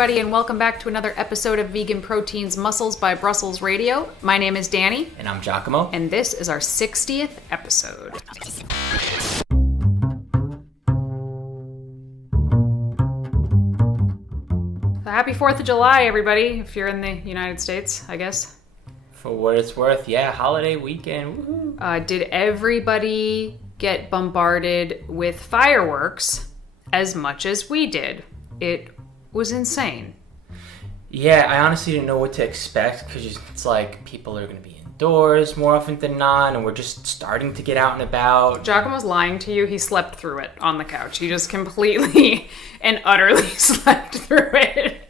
everybody, and welcome back to another episode of Vegan Proteins Muscles by Brussels Radio. My name is Danny. And I'm 𝐃𝐨𝐽. And this is our 60th episode. Happy 4th of July, everybody, if you're in the United States, I guess. For what it's worth, yeah, holiday weekend. Woohoo. Did everybody get bombarded with fireworks as much as we did? It was insane. Yeah, I honestly didn't know what to expect because it's like people are going to be indoors more often than not, and we're just starting to get out and about. 𝐃𝐿 was lying to you. He slept through it on the couch. He just completely and utterly slept through it.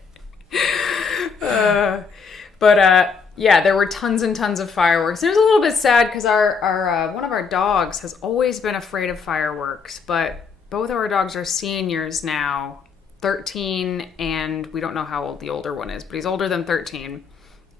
Yeah, there were tons and tons of fireworks. It was a little bit sad because our one of our dogs has always been afraid of fireworks, but both of our dogs are seniors now, 13, and we don't know how old the older one is, but he's older than 13.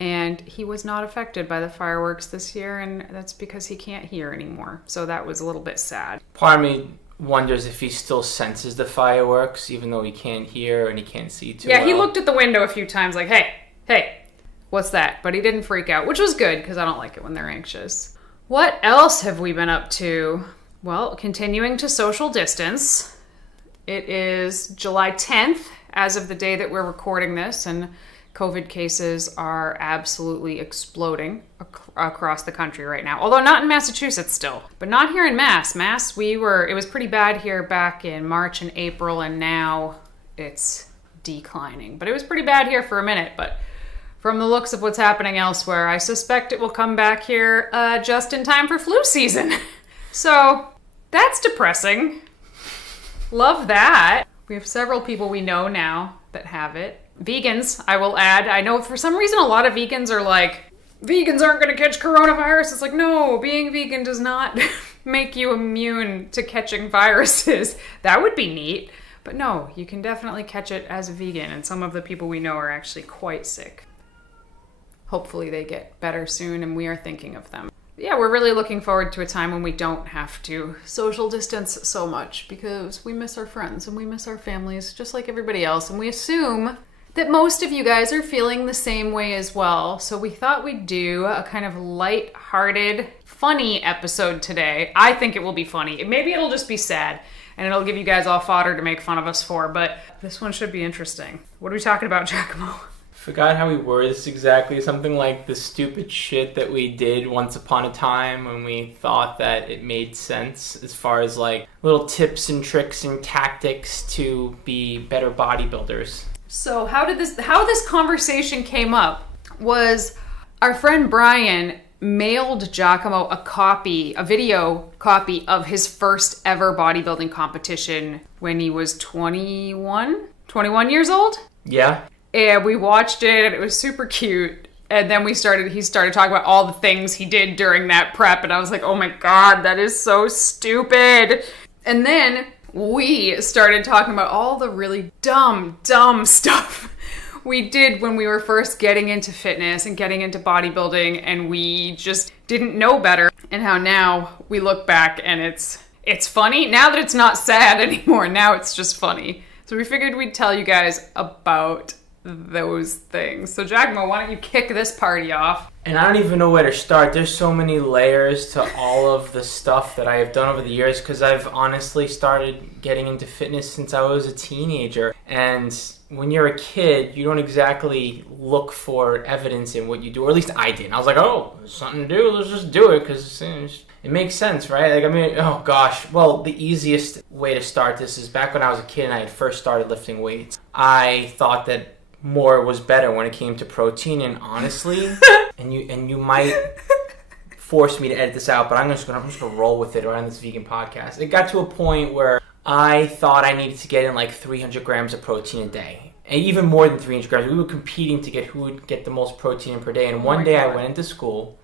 And he was not affected by the fireworks this year, and that's because he can't hear anymore. So that was a little bit sad. Part of me wonders if he still senses the fireworks, even though he can't hear and he can't see too well. Yeah, he looked at the window a few times like, hey, what's that? But he didn't freak out, which was good because I don't like it when they're anxious. What else have we been up to? Well, continuing to social distance. It is July 10th as of the day that we're recording this, and COVID cases are absolutely exploding across the country right now. Although not in Massachusetts still, but not here in Mass. It was pretty bad here back in March and April, and now it's declining. But it was pretty bad here for a minute, but from the looks of what's happening elsewhere, I suspect it will come back here just in time for flu season. So that's depressing. Love that. We have several people we know now that have it. Vegans, I will add. I know for some reason a lot of vegans are like, vegans aren't going to catch coronavirus. It's like, no, being vegan does not make you immune to catching viruses. That would be neat. But no, you can definitely catch it as a vegan, and some of the people we know are actually quite sick. Hopefully they get better soon, and we are thinking of them. Yeah, we're really looking forward to a time when we don't have to social distance so much because we miss our friends and we miss our families just like everybody else. And we assume that most of you guys are feeling the same way as well. So we thought we'd do a kind of light-hearted, funny episode today. I think it will be funny. Maybe it'll just be sad and it'll give you guys all fodder to make fun of us for, but this one should be interesting. What are we talking about, 𝐃𝐿? Forgot how we worded this exactly. Something like the stupid shit that we did once upon a time when we thought that it made sense as far as like little tips and tricks and tactics to be better bodybuilders. So how this conversation came up was our friend Brian mailed 𝐃𝐿 a video copy of his first ever bodybuilding competition when he was 21 years old. Yeah. And we watched it, and it was super cute. And then he started talking about all the things he did during that prep, and I was like, oh my God, that is so stupid. And then we started talking about all the really dumb stuff we did when we were first getting into fitness and getting into bodybuilding, and we just didn't know better. And how now we look back and it's funny. Now that it's not sad anymore, now it's just funny. So we figured we'd tell you guys about those things. So 𝐃𝐿, why don't you kick this party off? And I don't even know where to start. There's so many layers to all of the stuff that I have done over the years because I've honestly started getting into fitness since I was a teenager. And when you're a kid, you don't exactly look for evidence in what you do, or at least I didn't. I was like, oh, there's something to do, let's just do it because it makes sense, right? Like, I mean, oh gosh. Well, the easiest way to start this is back when I was a kid and I had first started lifting weights. I thought that more was better when it came to protein, and honestly, and you might force me to edit this out, but I'm just gonna roll with it around this vegan podcast. It got to a point where I thought I needed to get in like 300 grams of protein a day, and even more than 300 grams. We were competing to get who would get the most protein in per day. And one day I went into school,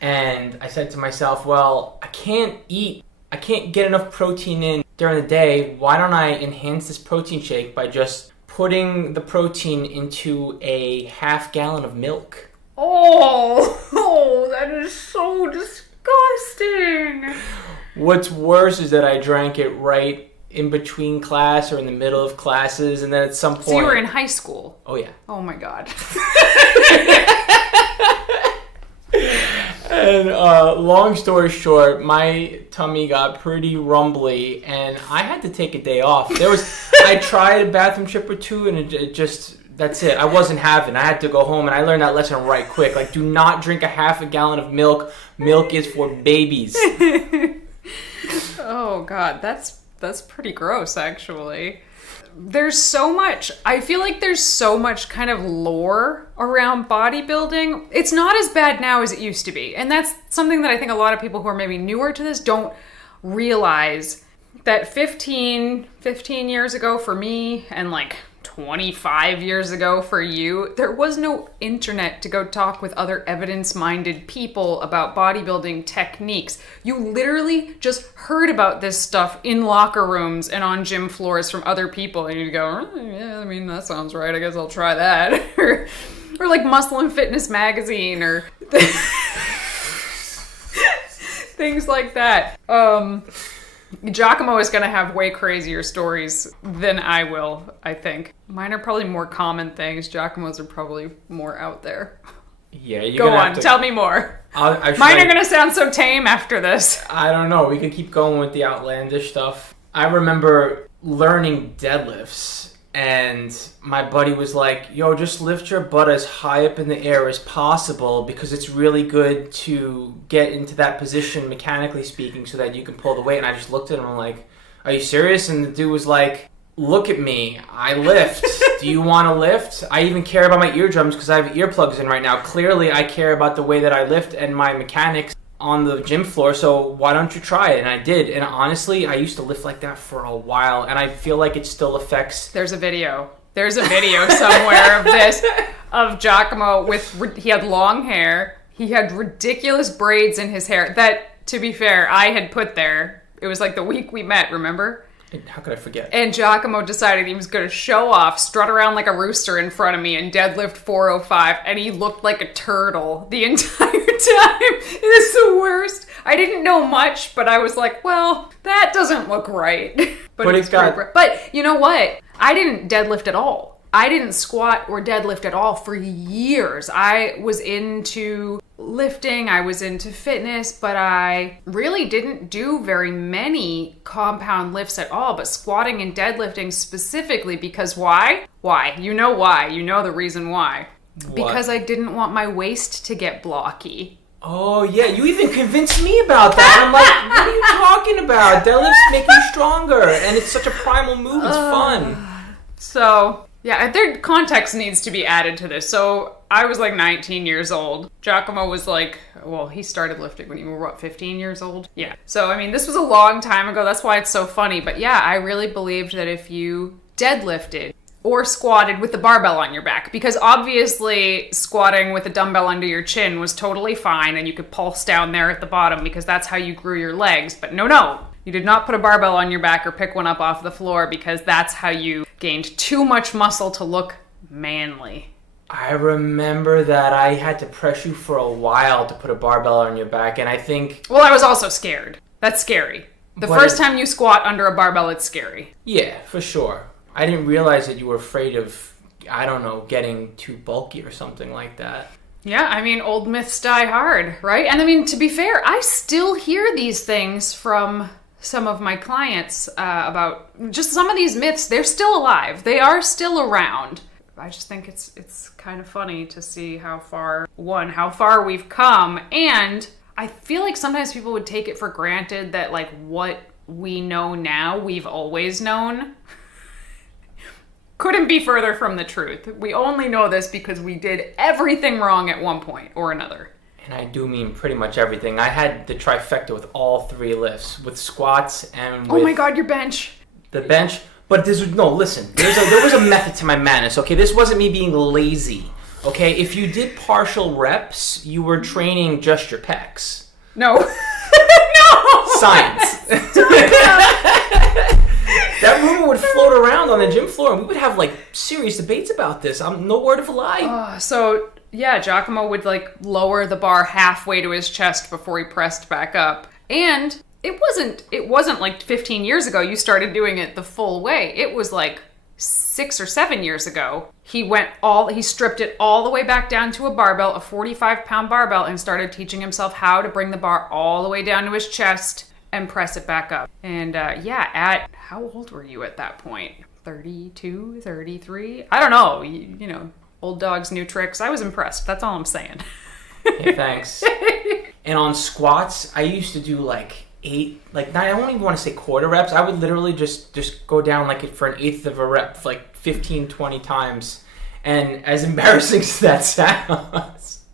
and I said to myself, well, I can't get enough protein in during the day. Why don't I enhance this protein shake by just putting the protein into a half gallon of milk? Oh, that is so disgusting. What's worse is that I drank it right in between class or in the middle of classes, and then at some point... So you were in high school? Oh, yeah. Oh, my God. And long story short, my tummy got pretty rumbly, and I had to take a day off. I tried a bathroom trip or two, and it just... That's it. I wasn't having. I had to go home, and I learned that lesson right quick. Like, do not drink a half a gallon of milk. Milk is for babies. Oh, God. That's pretty gross, actually. There's so much... I feel like there's so much kind of lore around bodybuilding. It's not as bad now as it used to be. And that's something that I think a lot of people who are maybe newer to this don't realize. That 15 years ago for me, and like 25 years ago for you, there was no internet to go talk with other evidence-minded people about bodybuilding techniques. You literally just heard about this stuff in locker rooms and on gym floors from other people, and you'd go, oh, yeah, I mean, that sounds right, I guess I'll try that. or like Muscle and Fitness magazine, or things like that. 𝐬𝐿𝐫𝐞 is going to have way crazier stories than I will, I think. Mine are probably more common things. 𝐬𝐿𝐫𝐞's are probably more out there. Yeah, you're Go on, tell me more. Mine are going to sound so tame after this. I don't know. We could keep going with the outlandish stuff. I remember learning deadlifts, and my buddy was like, yo, just lift your butt as high up in the air as possible because it's really good to get into that position, mechanically speaking, so that you can pull the weight. And I just looked at him and I'm like, are you serious? And the dude was like, look at me. I lift. Do you want to lift? I even care about my eardrums because I have earplugs in right now. Clearly, I care about the way that I lift and my mechanics on the gym floor, so why don't you try it? And I did. And honestly, I used to lift like that for a while, and I feel like it still affects... There's a video somewhere of this, of 𝐬𝐿𝐫𝐞 he had long hair, he had ridiculous braids in his hair that, to be fair, I had put there. It was like the week we met, remember? How could I forget? And 𝐬𝐿𝐫𝐞 decided he was going to show off, strut around like a rooster in front of me and deadlift 405, and he looked like a turtle the entire time. It is the worst. I didn't know much, but I was like, well, that doesn't look right. But you know what? I didn't deadlift at all. I didn't squat or deadlift at all for years. I was into lifting, I was into fitness, but I really didn't do very many compound lifts at all, but squatting and deadlifting specifically because why? Why? You know why. You know the reason why. What? Because I didn't want my waist to get blocky. Oh, yeah. You even convinced me about that. I'm like, what are you talking about? Deadlifts make you stronger, and it's such a primal move. It's fun. So... yeah, their context needs to be added to this. So I was like 19 years old. 𝐬𝐿𝐫𝐞 was like, well, he started lifting when you were, what, 15 years old? Yeah. So, I mean, this was a long time ago. That's why it's so funny. But yeah, I really believed that if you deadlifted or squatted with the barbell on your back, because obviously squatting with a dumbbell under your chin was totally fine and you could pulse down there at the bottom because that's how you grew your legs. But no. You did not put a barbell on your back or pick one up off the floor because that's how you gained too much muscle to look manly. I remember that I had to press you for a while to put a barbell on your back, and I think... well, I was also scared. That's scary. The first time you squat under a barbell, it's scary. Yeah, for sure. I didn't realize that you were afraid of, I don't know, getting too bulky or something like that. Yeah, I mean, old myths die hard, right? And I mean, to be fair, I still hear these things from... some of my clients about just some of these myths. They're still alive. They are still around. I just think it's kind of funny to see how far we've come. And I feel like sometimes people would take it for granted that like what we know now, we've always known. Couldn't be further from the truth. We only know this because we did everything wrong at one point or another. And I do mean pretty much everything. I had the trifecta with all three lifts, with squats and with... oh my God, your bench. The bench. But listen. There was a method to my madness, okay? This wasn't me being lazy, okay? If you did partial reps, you were training just your pecs. No. No! Science. That rumor would float around on the gym floor, and we would have, like, serious debates about this. I'm no word of a lie. So... Yeah, Giacomo would like lower the bar halfway to his chest before he pressed back up. And it wasn't like 15 years ago you started doing it the full way. It was like 6 or 7 years ago. He stripped it all the way back down to a barbell, a 45-pound barbell, and started teaching himself how to bring the bar all the way down to his chest and press it back up. And how old were you at that point? 32, 33? I don't know. You know, old dogs, new tricks. I was impressed. That's all I'm saying. Hey, thanks. And on squats, I used to do like 8, like I don't even want to say quarter reps. I would literally just go down like for an eighth of a rep, like 15, 20 times. And as embarrassing as that sounds,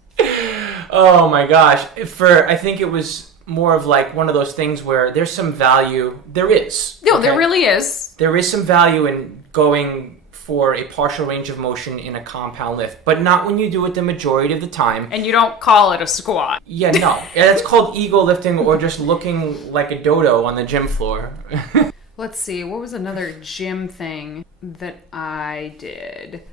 oh my gosh. I think it was more of like one of those things where there's some value. There is. No, okay? There really is. There is some value in going for a partial range of motion in a compound lift, but not when you do it the majority of the time. And you don't call it a squat. Yeah, no. That's called ego lifting or just looking like a dodo on the gym floor. Let's see, what was another gym thing that I did?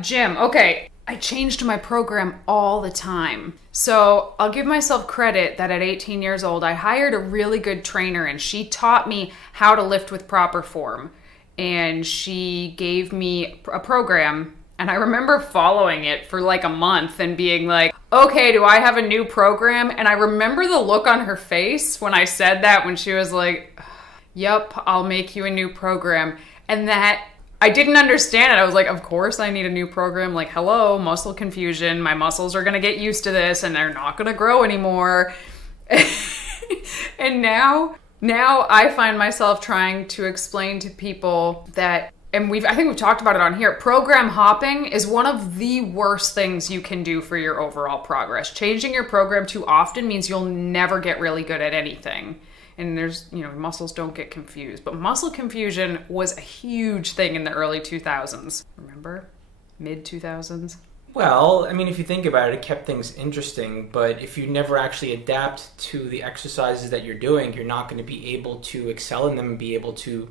Gym, okay. I changed my program all the time. So I'll give myself credit that at 18 years old, I hired a really good trainer and she taught me how to lift with proper form. And she gave me a program, and I remember following it for like a month and being like, okay, do I have a new program? And I remember the look on her face when I said that, when she was like, yep, I'll make you a new program. And that I didn't understand it. I was like, of course I need a new program. Like, hello, muscle confusion. My muscles are going to get used to this and they're not going to grow anymore. And now I find myself trying to explain to people that, and I think we've talked about it on here, program hopping is one of the worst things you can do for your overall progress. Changing your program too often means you'll never get really good at anything. And muscles don't get confused. But muscle confusion was a huge thing in the early 2000s. Remember? Mid-2000s? Well, I mean, if you think about it, it kept things interesting, but if you never actually adapt to the exercises that you're doing, you're not going to be able to excel in them and be able to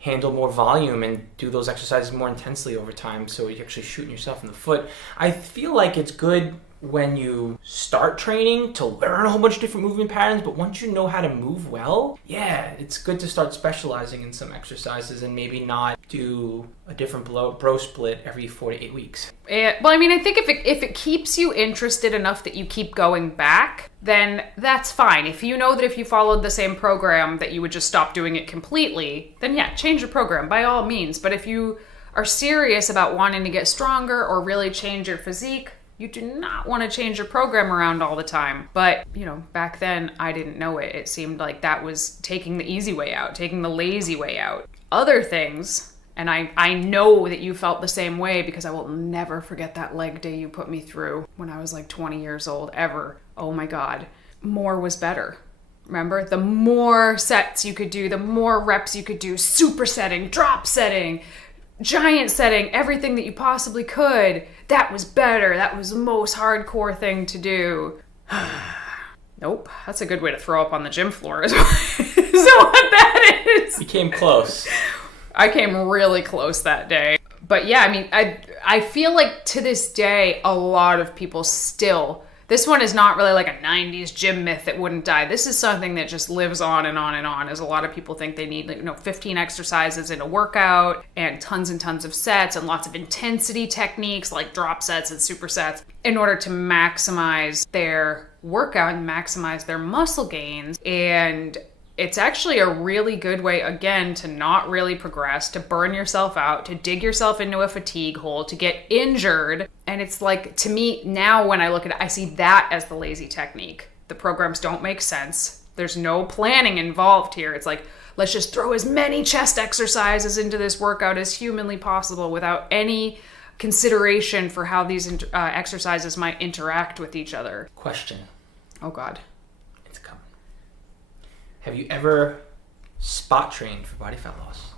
handle more volume and do those exercises more intensely over time, so you're actually shooting yourself in the foot. I feel like it's good when you start training to learn a whole bunch of different movement patterns, but once you know how to move well, yeah, it's good to start specializing in some exercises and maybe not do a different bro split every 4 to 8 weeks. Well, I mean, I think if it keeps you interested enough that you keep going back, then that's fine. If you know that if you followed the same program that you would just stop doing it completely, then yeah, change your program by all means. But if you are serious about wanting to get stronger or really change your physique, you do not want to change your program around all the time. But, back then I didn't know it. It seemed like that was taking the easy way out, taking the lazy way out. Other things, and I know that you felt the same way because I will never forget that leg day you put me through when I was like 20 years old, ever. Oh my God. More was better. Remember? The more sets you could do, the more reps you could do, supersetting, drop setting, giant setting, everything that you possibly could. That was better. That was the most hardcore thing to do. Nope. That's a good way to throw up on the gym floor is what that is. You came close. I came really close that day. But yeah, I mean, I feel like to this day, a lot of people still, this one is not really like a 90s gym myth that wouldn't die. This is something that just lives on and on and on, as a lot of people think they need 15 exercises in a workout and tons of sets and lots of intensity techniques like drop sets and supersets in order to maximize their workout and maximize their muscle gains. And it's actually a really good way, again, to not really progress, to burn yourself out, to dig yourself into a fatigue hole, to get injured. And it's like, to me, now when I look at it, I see that as the lazy technique. The programs don't make sense. There's no planning involved here. It's like, let's just throw as many chest exercises into this workout as humanly possible without any consideration for how these exercises might interact with each other. Question. Oh, God. Have you ever spot trained for body fat loss?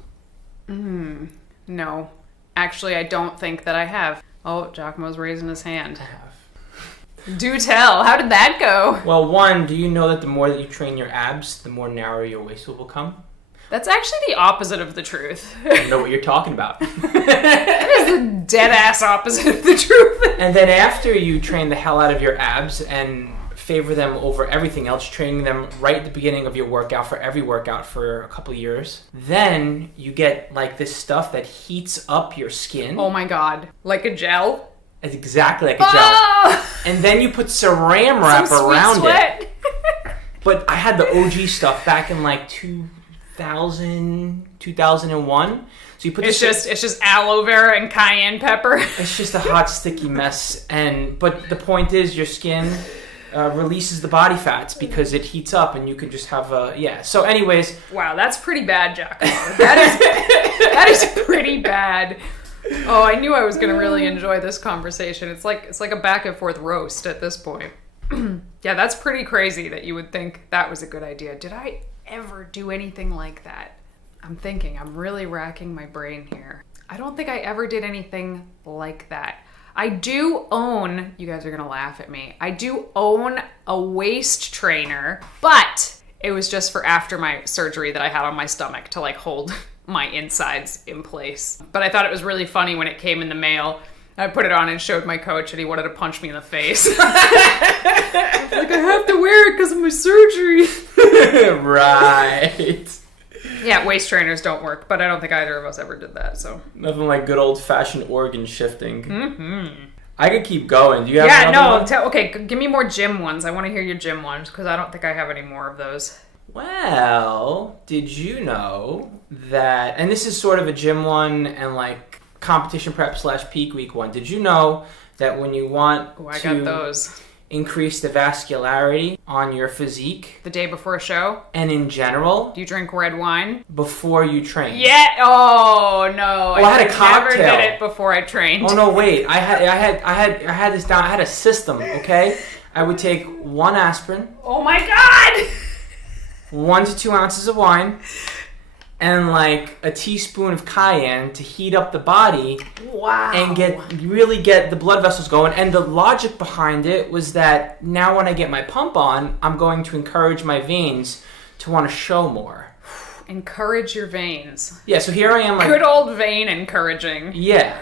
No. Actually, I don't think that I have. Oh, Giacomo's raising his hand. I have. Do tell. How did that go? Well, one, do you know that the more that you train your abs, the more narrow your waist will become? That's actually the opposite of the truth. I don't know what you're talking about. That is the dead-ass opposite of the truth. And then after you train the hell out of your abs and favor them over everything else, training them right at the beginning of your workout for every workout for a couple of years, then you get like this stuff that heats up your skin. Oh my God. Like a gel? It's exactly like a gel. And then you put saran wrap around it. But I had the OG stuff back in like 2000, 2001. So you put it's just aloe vera and cayenne pepper. It's just a hot, sticky mess. But the point is, your skin releases the body fats because it heats up, and you can just have So, anyways, wow, that's pretty bad, 𝐶𝐿𝐽. That is pretty bad. Oh, I knew I was going to really enjoy this conversation. It's like a back and forth roast at this point. Yeah, that's pretty crazy that you would think that was a good idea. Did I ever do anything like that? I'm really racking my brain here. I don't think I ever did anything like that. I do own, you guys are gonna laugh at me, I do own a waist trainer, but it was just for after my surgery that I had on my stomach to like hold my insides in place. But I thought it was really funny when it came in the mail. I put it on and showed my coach, and he wanted to punch me in the face. I was like, I have to wear it because of my surgery. Right. Yeah, waist trainers don't work, but I don't think either of us ever did that, so. Nothing like good old-fashioned organ shifting. Mm-hmm. I could keep going. Do you have another one? Okay, give me more gym ones. I want to hear your gym ones, because I don't think I have any more of those. Well, did you know that, and this is sort of a gym one and like competition prep / peak week one. Did you know that when you want to increase the vascularity on your physique, the day before a show, and in general, do you drink red wine before you train? Yeah. Oh no. Well, I had a cocktail. Never did it before I trained. Oh no, wait. I had this down. I had a system. Okay, I would take 1 aspirin. Oh my God. 1 to 2 ounces of wine. And like a teaspoon of cayenne to heat up the body. Wow. And really get the blood vessels going. And the logic behind it was that now when I get my pump on, I'm going to encourage my veins to want to show more. Encourage your veins. Yeah, so here I am like... Good old vein encouraging. Yeah.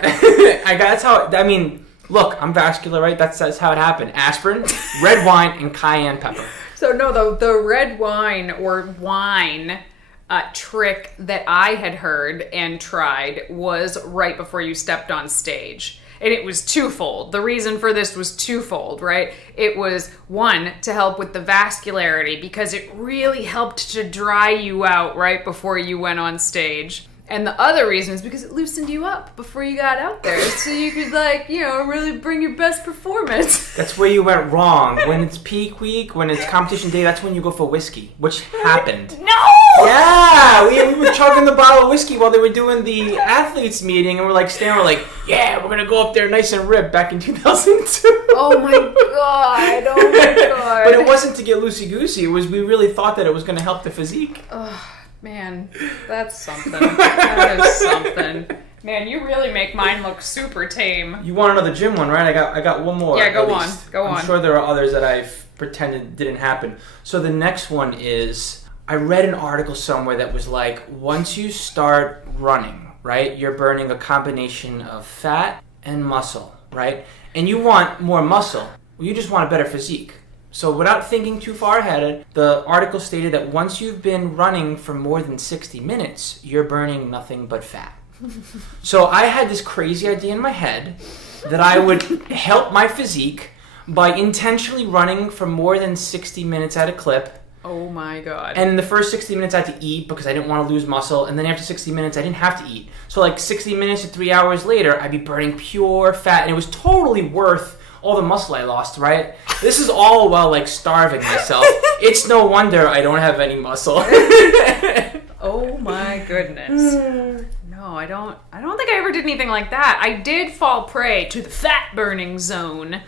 Look, I'm vascular, right? That's how it happened. Aspirin, red wine, and cayenne pepper. So no, the red wine or wine... trick that I had heard and tried was right before you stepped on stage. And it was twofold. The reason for this was twofold, right? It was, 1, to help with the vascularity because it really helped to dry you out right before you went on stage. And the other reason is because it loosened you up before you got out there. So you could really bring your best performance. That's where you went wrong. When it's peak week, when it's competition day, that's when you go for whiskey, which happened. No! Yeah! We were chugging the bottle of whiskey while they were doing the athletes meeting, and we're like, yeah, we're gonna go up there nice and ripped back in 2002. Oh my God. But it wasn't to get loosey-goosey. It was, we really thought that it was gonna help the physique. Man, that's something. That is something. Man, you really make mine look super tame. You want another gym one, right? I got one more. Yeah, go on. I'm sure there are others that I've pretended didn't happen. So the next one is, I read an article somewhere that was like, once you start running, right, you're burning a combination of fat and muscle, right? And you want more muscle. Well, you just want a better physique. So without thinking too far ahead, the article stated that once you've been running for more than 60 minutes, you're burning nothing but fat. So I had this crazy idea in my head that I would help my physique by intentionally running for more than 60 minutes at a clip. Oh my God. And in the first 60 minutes I had to eat because I didn't want to lose muscle. And then after 60 minutes I didn't have to eat. So like 60 minutes to 3 hours later, I'd be burning pure fat. And it was totally worth all the muscle I lost, right? This is all while like starving myself. It's no wonder I don't have any muscle. Oh my goodness. No, I don't think I ever did anything like that. I did fall prey to the fat burning zone.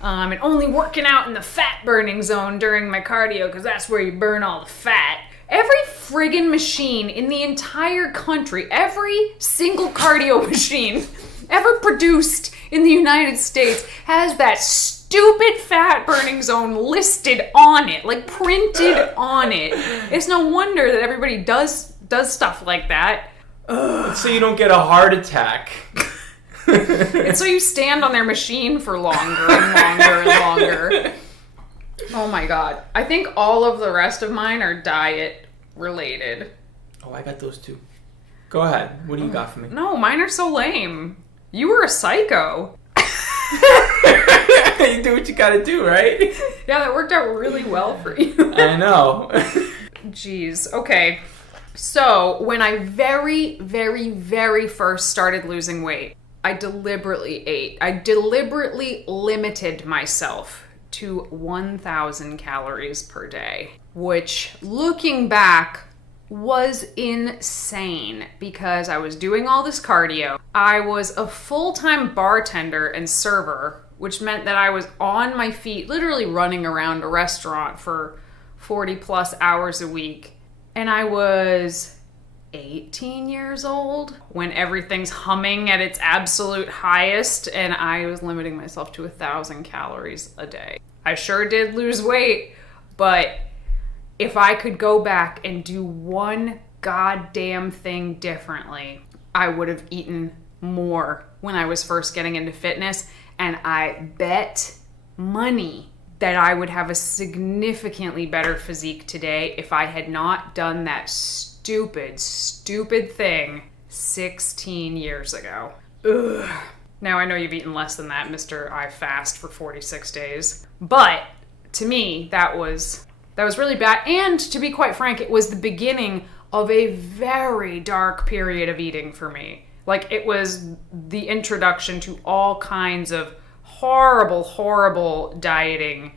And only working out in the fat burning zone during my cardio because that's where you burn all the fat. Every friggin' machine in the entire country, every single cardio machine ever produced in the United States has that stupid fat burning zone listed on it, like printed on it. It's no wonder that everybody does does stuff like that. So you don't get a heart attack. And so you stand on their machine for longer and longer and longer. Oh my God. I think all of the rest of mine are diet related. Oh, I got those too. Go ahead. What do you got for me? No, mine are so lame. You were a psycho. You do what you gotta do, right? Yeah, that worked out really well for you. I know. Jeez. Okay. So when I very, very, very first started losing weight, I deliberately ate. I deliberately limited myself to 1,000 calories per day, which, looking back, was insane because I was doing all this cardio. I was a full-time bartender and server, which meant that I was on my feet, literally running around a restaurant for 40 plus hours a week. And I was 18 years old when everything's humming at its absolute highest, and I was limiting myself to 1,000 calories a day. I sure did lose weight, but if I could go back and do one goddamn thing differently, I would have eaten more when I was first getting into fitness, and I bet money that I would have a significantly better physique today if I had not done that stupid thing 16 years ago. Ugh. Now I know you've eaten less than that, Mr. I fast for 46 days. But to me, that was really bad. And to be quite frank, it was the beginning of a very dark period of eating for me. Like, it was the introduction to all kinds of horrible dieting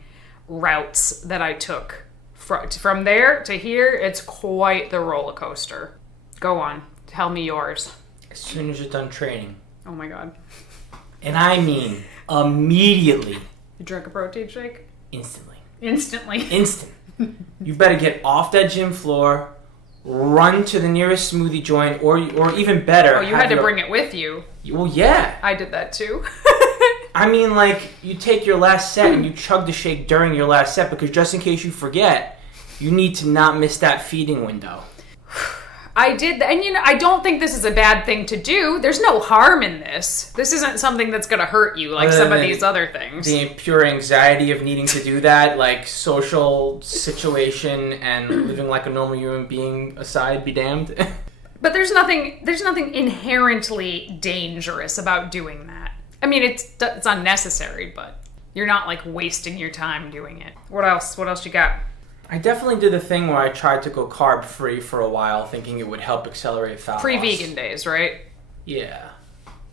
routes that I took. From there to here, it's quite the roller coaster. Go on, tell me yours. As soon as you're done training. Oh my God. And I mean immediately. You drank a protein shake? Instantly. Instant. You better get off that gym floor, run to the nearest smoothie joint, or even better. Oh, you had to bring it with you. Well, yeah. I did that too. I mean, like, you take your last set and you chug the shake during your last set because just in case you forget, you need to not miss that feeding window. I did, and I don't think this is a bad thing to do. There's no harm in this. This isn't something that's going to hurt you like some of these other things. The pure anxiety of needing to do that, like social situation and living like a normal human being aside, be damned. But there's nothing inherently dangerous about doing that. I mean, it's unnecessary, but you're not like wasting your time doing it. What else you got? I definitely did the thing where I tried to go carb-free for a while, thinking it would help accelerate fat loss. Pre-vegan days, right? Yeah.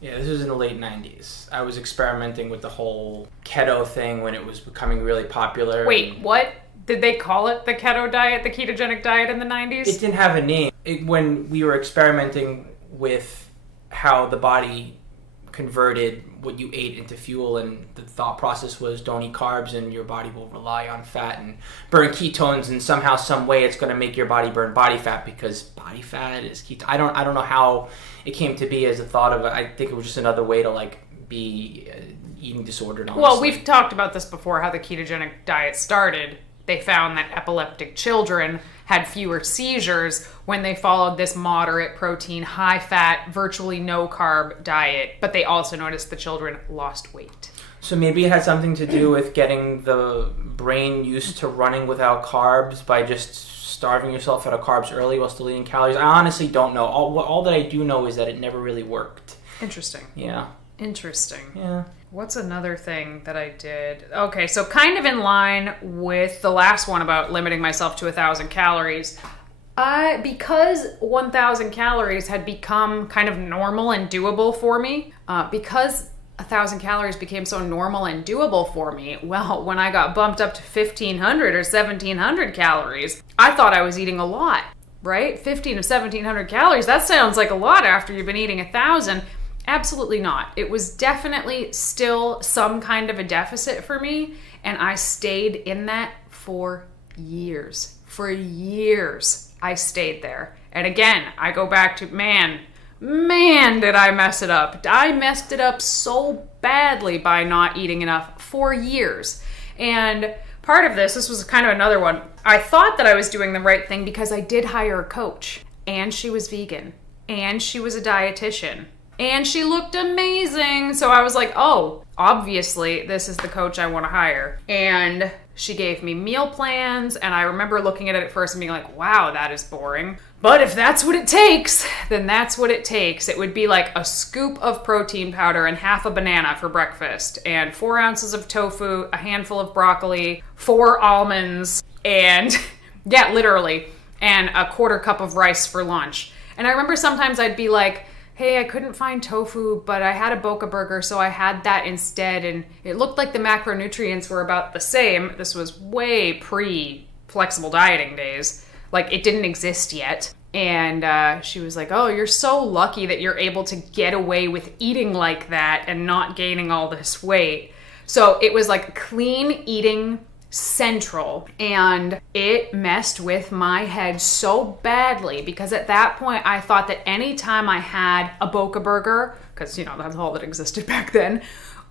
Yeah, this was in the late 90s. I was experimenting with the whole keto thing when it was becoming really popular. Wait, what? Did they call it the keto diet, the ketogenic diet in the 90s? It didn't have a name. When we were experimenting with how the body converted what you ate into fuel, and the thought process was don't eat carbs and your body will rely on fat and burn ketones, and somehow, some way it's going to make your body burn body fat because body fat is ketone. I don't know how it came to be as a thought of it. I think it was just another way to like be eating disordered, honestly. Well, we've talked about this before, how the ketogenic diet started. They found that epileptic children had fewer seizures when they followed this moderate protein, high fat, virtually no carb diet. But they also noticed the children lost weight. So maybe it had something to do with getting the brain used to running without carbs by just starving yourself out of carbs early while still eating calories. I honestly don't know. All that I do know is that it never really worked. Interesting. Yeah. Interesting. Yeah. What's another thing that I did? Okay, so kind of in line with the last one about limiting myself to 1,000 calories, because 1,000 calories had become kind of normal and doable for me, because 1,000 calories became so normal and doable for me, well, when I got bumped up to 1,500 or 1,700 calories, I thought I was eating a lot, right? 1,500 to 1,700 calories, that sounds like a lot after you've been eating 1,000. Absolutely not. It was definitely still some kind of a deficit for me, and I stayed in that for years. For years, I stayed there. And again, I go back to, man, did I mess it up. I messed it up so badly by not eating enough for years. And part of this was kind of another one. I thought that I was doing the right thing because I did hire a coach. and she was vegan, and she was a dietitian, and she looked amazing. So I was like, oh, obviously this is the coach I want to hire. And she gave me meal plans, and I remember looking at it at first and being like, wow, that is boring. But if that's what it takes, then that's what it takes. It would be like a scoop of protein powder and half a banana for breakfast, and 4 ounces of tofu, a handful of broccoli, 4 almonds, and yeah, literally, and a 1/4 cup of rice for lunch. And I remember sometimes I'd be like, hey, I couldn't find tofu, but I had a Boca burger, so I had that instead. And it looked like the macronutrients were about the same. This was way pre-flexible dieting days. Like, it didn't exist yet. And she was like, oh, you're so lucky that you're able to get away with eating like that and not gaining all this weight. So it was like clean eating central, and it messed with my head so badly, because at that point I thought that anytime I had a Boca burger, because you know that's all that existed back then,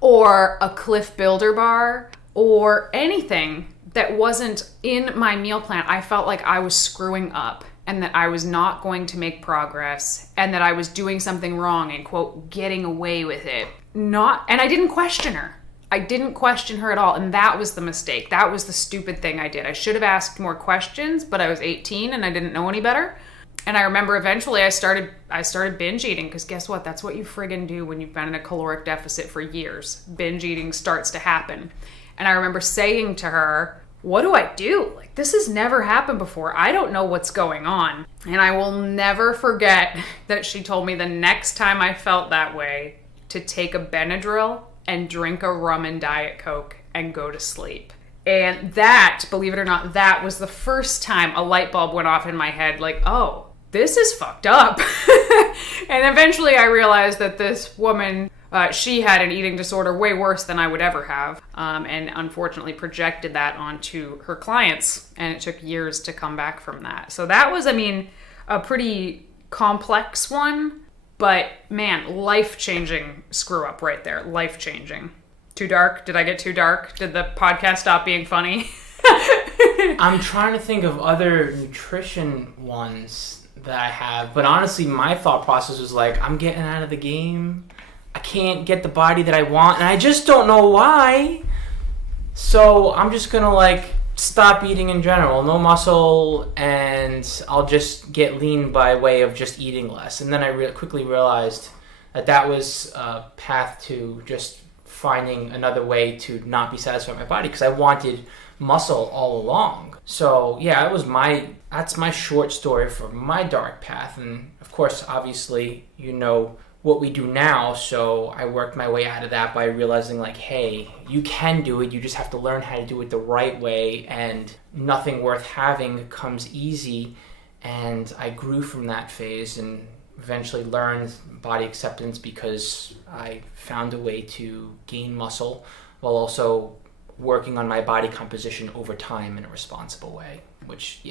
or a Cliff Builder bar, or anything that wasn't in my meal plan, I felt like I was screwing up and that I was not going to make progress and that I was doing something wrong and, quote, getting away with it. And I didn't question her. I didn't question her at all, and that was the mistake. That was the stupid thing I did. I should have asked more questions, but I was 18 and I didn't know any better. And I remember eventually I started binge eating, because guess what? That's what you friggin' do when you've been in a caloric deficit for years. Binge eating starts to happen. And I remember saying to her, what do I do? Like, this has never happened before. I don't know what's going on. And I will never forget that she told me the next time I felt that way to take a Benadryl and drink a rum and Diet Coke and go to sleep. And that, believe it or not, that was the first time a light bulb went off in my head, like, oh, this is fucked up. And eventually I realized that this woman, she had an eating disorder way worse than I would ever have, and unfortunately projected that onto her clients, and it took years to come back from that. So that was, a pretty complex one. But man, life-changing screw up right there. Life-changing. Too dark? Did I get too dark? Did the podcast stop being funny? I'm trying to think of other nutrition ones that I have. But honestly, my thought process was like, I'm getting out of the game. I can't get the body that I want. And I just don't know why. So I'm just going to stop eating in general, no muscle, and I'll just get lean by way of just eating less. And then I quickly realized that was a path to just finding another way to not be satisfied with my body, because I wanted muscle all along. So yeah, that's my short story for my dark path. And of course, obviously, what we do now, so I worked my way out of that by realizing hey, you can do it, you just have to learn how to do it the right way, and nothing worth having comes easy. And I grew from that phase and eventually learned body acceptance, because I found a way to gain muscle while also working on my body composition over time in a responsible way, which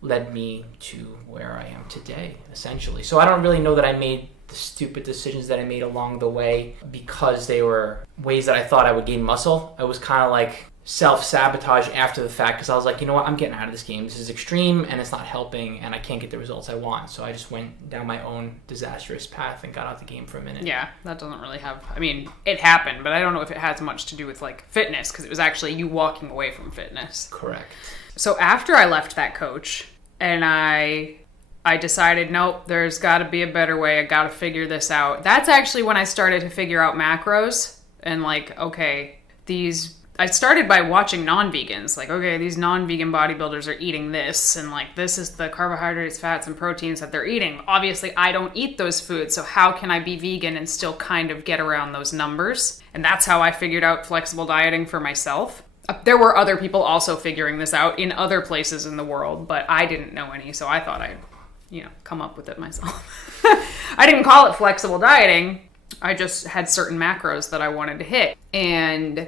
led me to where I am today, essentially. So I don't really know that I made the stupid decisions that I made along the way because they were ways that I thought I would gain muscle. I was kind of self-sabotage after the fact, because I was like, you know what, I'm getting out of this game. This is extreme and it's not helping and I can't get the results I want. So I just went down my own disastrous path and got out the game for a minute. Yeah, that doesn't really have, it happened, but I don't know if it has much to do with fitness, because it was actually you walking away from fitness. Correct. So after I left that coach and I decided, nope, there's got to be a better way. I got to figure this out. That's actually when I started to figure out macros and I started by watching non-vegans. These non-vegan bodybuilders are eating this, and this is the carbohydrates, fats, and proteins that they're eating. Obviously, I don't eat those foods, so how can I be vegan and still kind of get around those numbers? And that's how I figured out flexible dieting for myself. There were other people also figuring this out in other places in the world, but I didn't know any, so I thought I'd come up with it myself. I didn't call it flexible dieting. I just had certain macros that I wanted to hit. And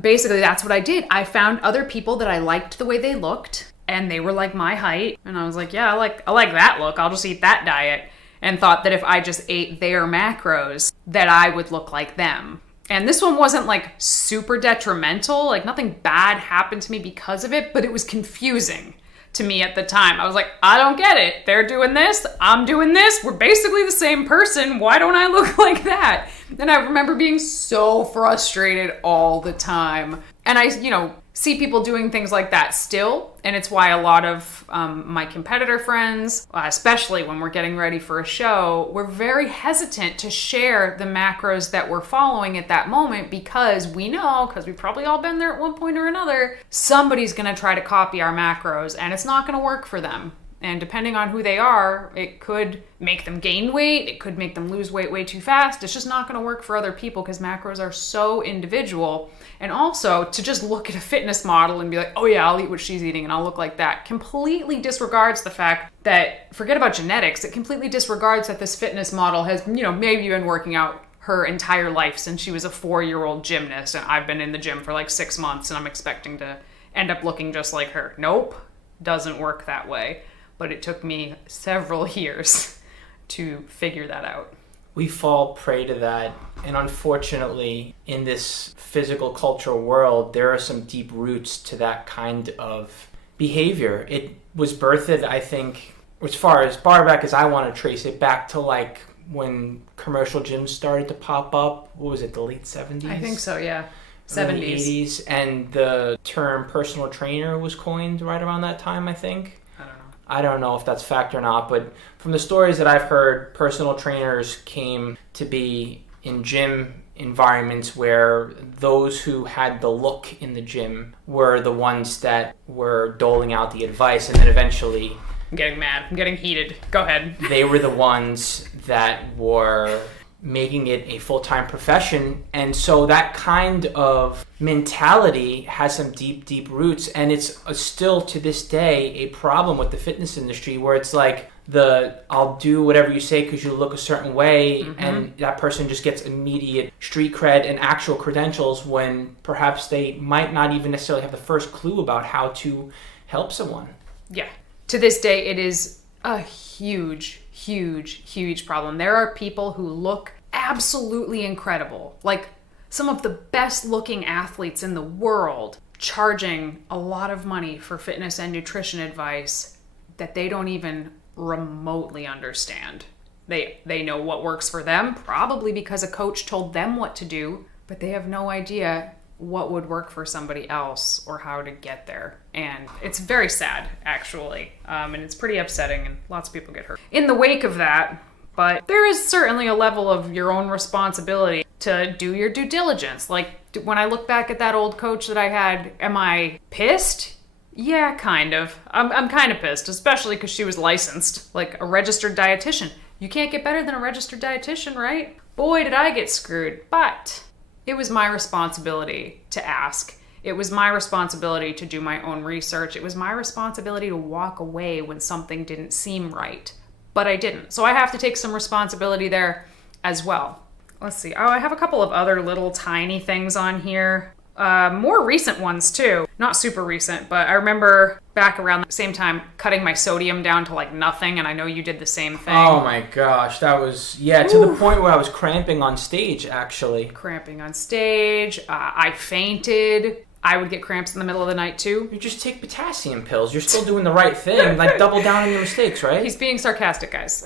basically that's what I did. I found other people that I liked the way they looked, and they were my height. And I was like, yeah, I like that look. I'll just eat that diet. And thought that if I just ate their macros, that I would look like them. And this one wasn't super detrimental. Nothing bad happened to me because of it, but it was confusing to me at the time. I was like, I don't get it. They're doing this. I'm doing this. We're basically the same person. Why don't I look like that? And I remember being so frustrated all the time. And I, see people doing things like that still. And it's why a lot of my competitor friends, especially when we're getting ready for a show, we're very hesitant to share the macros that we're following at that moment because we know, because we've probably all been there at one point or another, somebody's going to try to copy our macros and it's not going to work for them. And depending on who they are, it could make them gain weight. It could make them lose weight way too fast. It's just not going to work for other people because macros are so individual. And also, to just look at a fitness model and be like, oh yeah, I'll eat what she's eating and I'll look like that, completely disregards the fact that, forget about genetics, it completely disregards that this fitness model has, maybe been working out her entire life since she was a 4-year-old gymnast. And I've been in the gym for like 6 months and I'm expecting to end up looking just like her. Nope, doesn't work that way. But it took me several years to figure that out. We fall prey to that. And unfortunately, in this physical cultural world, there are some deep roots to that kind of behavior. It was birthed, I think, as far back as I want to trace it, back to like when commercial gyms started to pop up. What was it, the late 70s? I think so, yeah. 70s. Early 80s. And the term personal trainer was coined right around that time, I think. I don't know if that's fact or not, but from the stories that I've heard, personal trainers came to be in gym environments where those who had the look in the gym were the ones that were doling out the advice, and then eventually... I'm getting mad. I'm getting heated. Go ahead. They were the ones that were making it a full-time profession, and so that kind of mentality has some deep roots, and it's still to this day a problem with the fitness industry where it's like I'll do whatever you say because you look a certain way, and that person just gets immediate street cred and actual credentials when perhaps they might not even necessarily have the first clue about how to help someone. Yeah. To this day, it is a huge problem. There are people who look absolutely incredible, like some of the best looking athletes in the world, charging a lot of money for fitness and nutrition advice that they don't even remotely understand. They know what works for them, probably because a coach told them what to do, but they have no idea what would work for somebody else or how to get there. And it's very sad, actually. And it's pretty upsetting, and lots of people get hurt in the wake of that. But there is certainly a level of your own responsibility to do your due diligence. Like, when I look back at that old coach that I had, am I pissed? Yeah, kind of. I'm kind of pissed, especially because she was licensed, like a registered dietitian. You can't get better than a registered dietitian, right? Boy, did I get screwed. But it was my responsibility to ask. It was my responsibility to do my own research. It was my responsibility to walk away when something didn't seem right. But I didn't. So I have to take some responsibility there as well. Let's see. Oh, I have a couple of other little tiny things on here. More recent ones too. Not super recent, but I remember back around the same time cutting my sodium down to like nothing, and I know you did the same thing. Oh my gosh, that was, to the point where I was cramping on stage, actually. Cramping on stage. I fainted. I would get cramps in the middle of the night too. You just take potassium pills. You're still doing the right thing. Like, double down on your mistakes, right? He's being sarcastic, guys.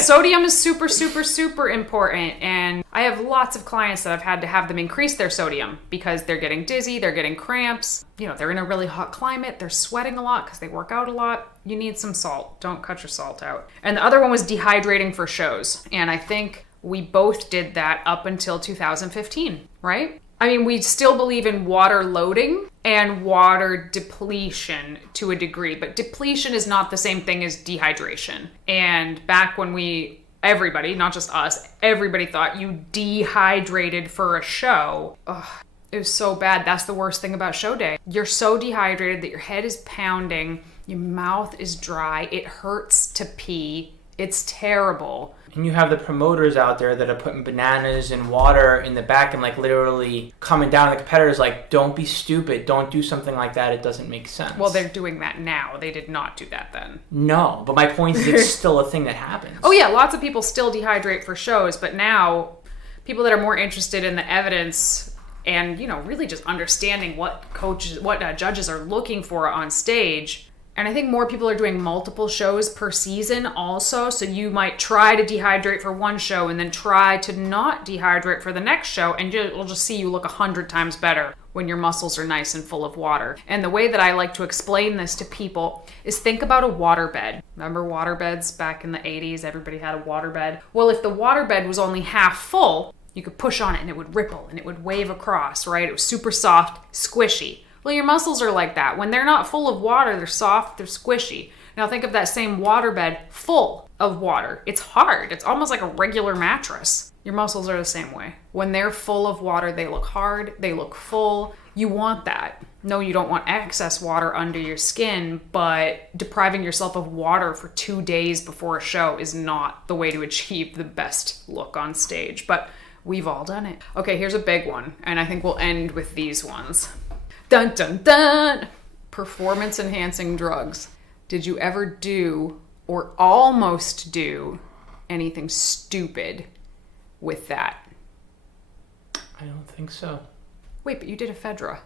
Sodium is super important. And I have lots of clients that I've had to have them increase their sodium because they're getting dizzy, they're getting cramps. They're in a really hot climate. They're sweating a lot because they work out a lot. You need some salt. Don't cut your salt out. And the other one was dehydrating for shows. And I think we both did that up until 2015, right? I mean, we still believe in water loading and water depletion to a degree, but depletion is not the same thing as dehydration. And back when everybody, not just us, everybody thought you dehydrated for a show. Ugh, it was so bad. That's the worst thing about show day. You're so dehydrated that your head is pounding, your mouth is dry, it hurts to pee. It's terrible. And you have the promoters out there that are putting bananas and water in the back and like literally coming down on the competitors like, don't be stupid, don't do something like that, it doesn't make sense. Well, they're doing that now. They did not do that then. No, but my point is it's still a thing that happens. Oh yeah, lots of people still dehydrate for shows, but now people that are more interested in the evidence and, really just understanding what judges are looking for on stage. And I think more people are doing multiple shows per season also. So you might try to dehydrate for one show and then try to not dehydrate for the next show. And we'll just see you look 100 times better when your muscles are nice and full of water. And the way that I like to explain this to people is think about a waterbed. Remember waterbeds back in the 80s? Everybody had a waterbed. Well, if the waterbed was only half full, you could push on it and it would ripple and it would wave across, right? It was super soft, squishy. Well, your muscles are like that. When they're not full of water, they're soft, they're squishy. Now think of that same waterbed full of water. It's hard. It's almost like a regular mattress. Your muscles are the same way. When they're full of water, they look hard, they look full. You want that. No, you don't want excess water under your skin, but depriving yourself of water for 2 days before a show is not the way to achieve the best look on stage. But we've all done it. Okay, here's a big one, and I think we'll end with these ones. Dun dun dun! Performance enhancing drugs. Did you ever do or almost do anything stupid with that? I don't think so. Wait, but you did ephedra.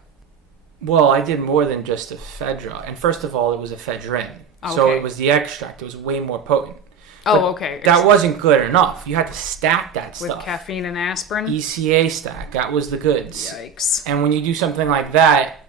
Well, I did more than just ephedra. And first of all, it was ephedrine. Okay. So it was the extract. It was way more potent. Oh, okay. That wasn't good enough. You had to stack that With stuff. caffeine and aspirin? ECA stack. That was the goods. Yikes. And when you do something like that,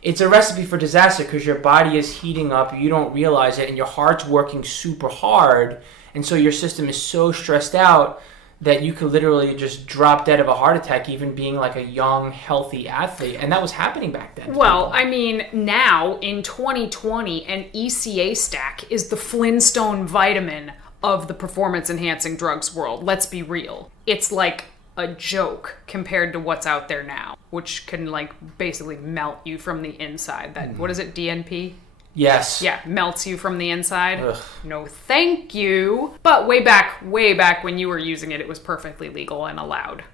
it's a recipe for disaster because your body is heating up, you don't realize it, and your heart's working super hard. And so your system is so stressed out that you could literally just drop dead of a heart attack, even being like a young, healthy athlete. And that was happening back then. Well, I mean, now in 2020, an ECA stack is the Flintstone vitamin of the performance-enhancing drugs world. Let's be real. It's like a joke compared to what's out there now, which can like basically melt you from the inside. That what is it, DNP? Yes. Yeah, melts you from the inside. Ugh. No, thank you. But way back when you were using it, it was perfectly legal and allowed.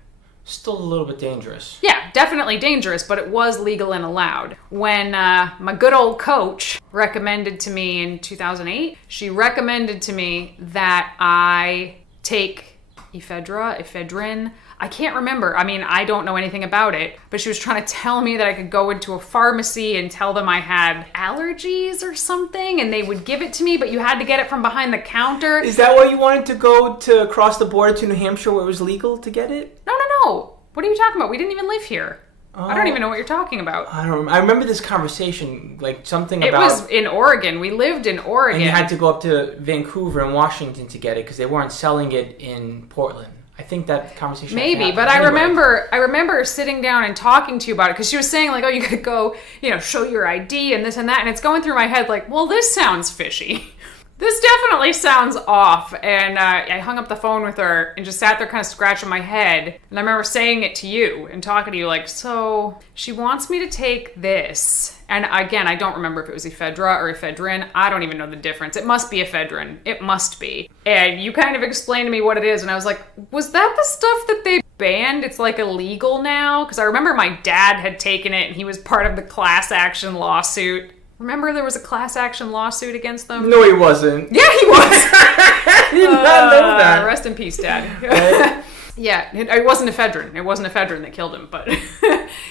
Still a little bit dangerous. Yeah, definitely dangerous, but it was legal and allowed. When my good old coach recommended to me in 2008, she recommended to me that I take ephedrine. I can't remember. I mean, I don't know anything about it, but she was trying to tell me that I could go into a pharmacy and tell them I had allergies or something, and they would give it to me, but you had to get it from behind the counter. Is that why you wanted to go to cross the border to New Hampshire where it was legal to get it? No. What are you talking about? We didn't even live here. Oh. I don't even know what you're talking about. I don't remember. I remember this conversation, like something It about... was in Oregon. We lived in Oregon. And you had to go up to Vancouver and Washington to get it because they weren't selling it in Portland. I think that conversation maybe, happened. but Anyway. I remember sitting down and talking to you about it because she was saying like, oh, you gotta go, show your ID and this and that, and it's going through my head like, well, this sounds fishy. This definitely sounds off. And I hung up the phone with her and just sat there kind of scratching my head. And I remember saying it to you and talking to you like, so she wants me to take this. And again, I don't remember if it was ephedra or ephedrine. I don't even know the difference. It must be ephedrine. It must be. And you kind of explained to me what it is. And I was like, was that the stuff that they banned? It's like illegal now? Because I remember my dad had taken it and he was part of the class action lawsuit. Remember there was a class action lawsuit against them? No, he wasn't. Yeah, he was. I did not know that. Rest in peace, Dad. Yeah, it wasn't ephedrine. It wasn't ephedrine that killed him, but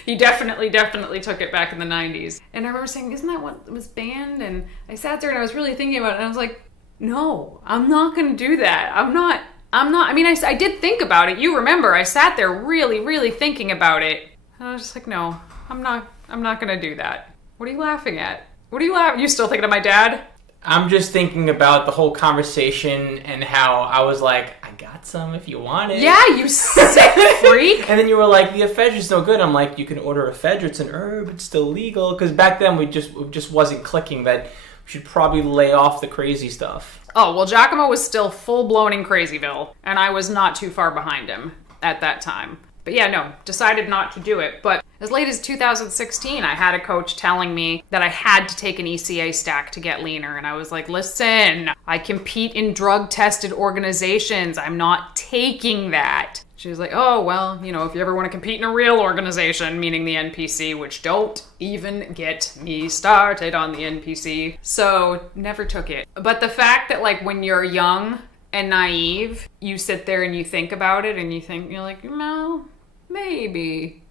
he definitely took it back in the 90s. And I remember saying, isn't that what was banned? And I sat there and I was really thinking about it, and I was like, no, I'm not going to do that. I'm not. I mean, I did think about it. You remember, I sat there really thinking about it. And I was just like, no, I'm not going to do that. What are you laughing at? What are you laughing? You still thinking of my dad? I'm just thinking about the whole conversation and how I was like, I got some if you want it. Yeah, you sick freak. And then you were like, the ephedrine's no good. I'm like, you can order ephedra. It's an herb. It's still legal. Because back then it just wasn't clicking that we should probably lay off the crazy stuff. Oh, well, 𝐿𝐼𝐸 was still full-blown in Crazyville. And I was not too far behind him at that time. But yeah, no, decided not to do it. But as late as 2016, I had a coach telling me that I had to take an ECA stack to get leaner. And I was like, listen, I compete in drug-tested organizations. I'm not taking that. She was like, oh, well, if you ever want to compete in a real organization, meaning the NPC, which don't even get me started on the NPC. So never took it. But the fact that like when you're young and naive, you sit there and you think about it and you're like, no, Maybe.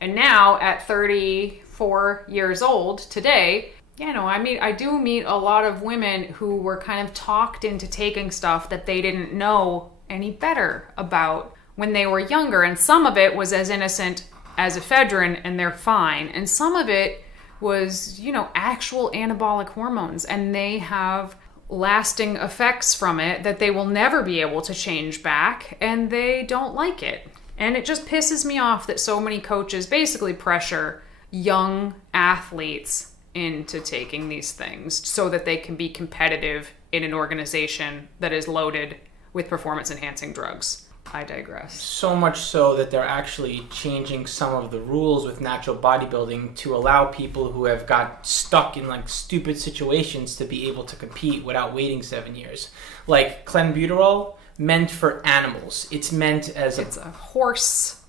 And now at 34 years old today, I do meet a lot of women who were kind of talked into taking stuff that they didn't know any better about when they were younger. And some of it was as innocent as ephedrine and they're fine. And some of it was, actual anabolic hormones, and they have lasting effects from it that they will never be able to change back, and they don't like it. And it just pisses me off that so many coaches basically pressure young athletes into taking these things so that they can be competitive in an organization that is loaded with performance-enhancing drugs. I digress. So much so that they're actually changing some of the rules with natural bodybuilding to allow people who have got stuck in stupid situations to be able to compete without waiting 7 years. Like clenbuterol, meant for animals. It's meant as It's a horse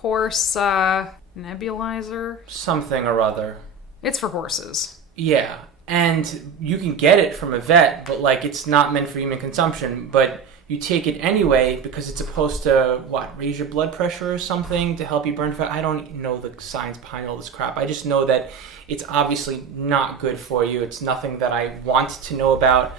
nebulizer. Something or other. It's for horses. Yeah. And you can get it from a vet, but it's not meant for human consumption. But you take it anyway because it's supposed to, raise your blood pressure or something to help you burn fat? I don't know the science behind all this crap. I just know that it's obviously not good for you. It's nothing that I want to know about.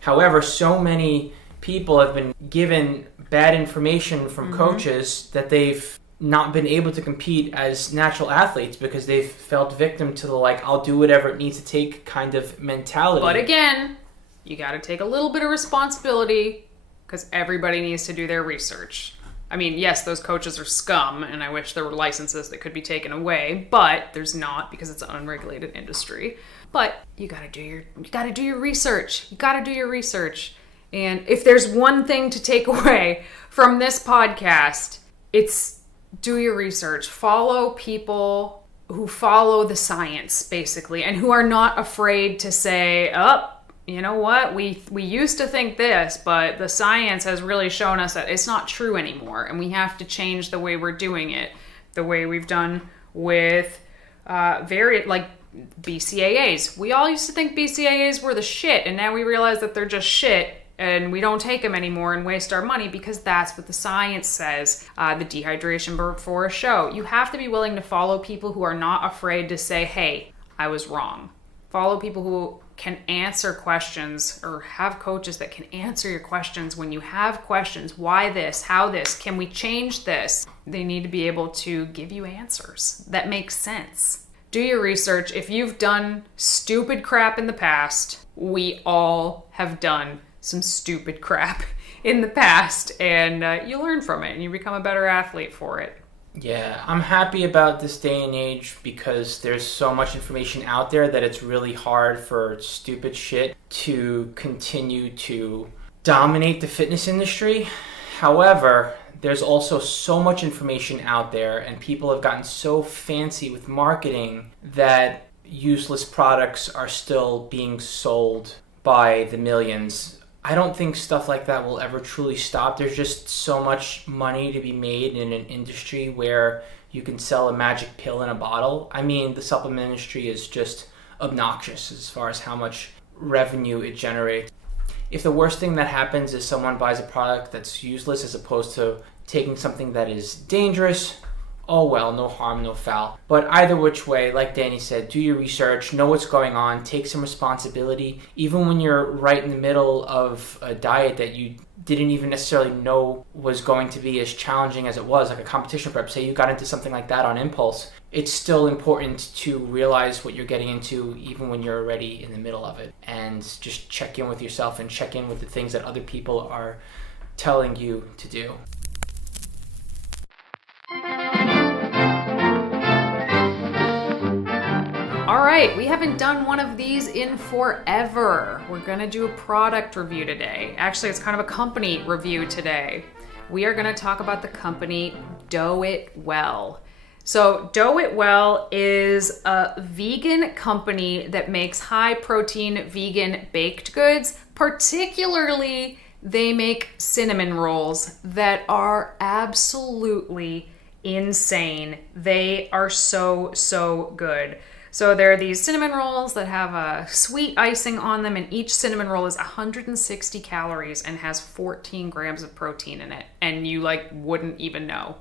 However, so many people have been given bad information from coaches that they've not been able to compete as natural athletes because they've felt victim to the I'll do whatever it needs to take kind of mentality. But again, you got to take a little bit of responsibility because everybody needs to do their research. I mean, yes, those coaches are scum, and I wish there were licenses that could be taken away, but there's not because it's an unregulated industry. But you got to do your research. You got to do your research. And if there's one thing to take away from this podcast, it's do your research. Follow people who follow the science, basically, and who are not afraid to say, you know what, we used to think this, but the science has really shown us that it's not true anymore, and we have to change the way we're doing it, the way we've done with BCAAs. We all used to think BCAAs were the shit, and now we realize that they're just shit, and we don't take them anymore and waste our money because that's what the science says. The dehydration before a show. You have to be willing to follow people who are not afraid to say, hey, I was wrong. Follow people who can answer questions, or have coaches that can answer your questions when you have questions. Why this? How this? Can we change this? They need to be able to give you answers that make sense. Do your research. If you've done stupid crap in the past, we all have done some stupid crap in the past, and you learn from it and you become a better athlete for it. Yeah, I'm happy about this day and age because there's so much information out there that it's really hard for stupid shit to continue to dominate the fitness industry. However, there's also so much information out there, and people have gotten so fancy with marketing that useless products are still being sold by the millions. I don't think stuff like that will ever truly stop. There's just so much money to be made in an industry where you can sell a magic pill in a bottle. I mean, the supplement industry is just obnoxious as far as how much revenue it generates. If the worst thing that happens is someone buys a product that's useless as opposed to taking something that is dangerous, oh well, no harm, no foul. But either which way, like Danny said, do your research, know what's going on, take some responsibility. Even when you're right in the middle of a diet that you didn't even necessarily know was going to be as challenging as it was, like a competition prep, say you got into something like that on impulse, it's still important to realize what you're getting into even when you're already in the middle of it. And just check in with yourself and check in with the things that other people are telling you to do. All right, we haven't done one of these in forever. We're gonna do a product review today. Actually, it's kind of a company review today. We are gonna talk about the company Dough It Well. So Dough It Well is a vegan company that makes high protein vegan baked goods. Particularly, they make cinnamon rolls that are absolutely insane. They are so good. So there are these cinnamon rolls that have a sweet icing on them, and each cinnamon roll is 160 calories and has 14 grams of protein in it. And you like wouldn't even know.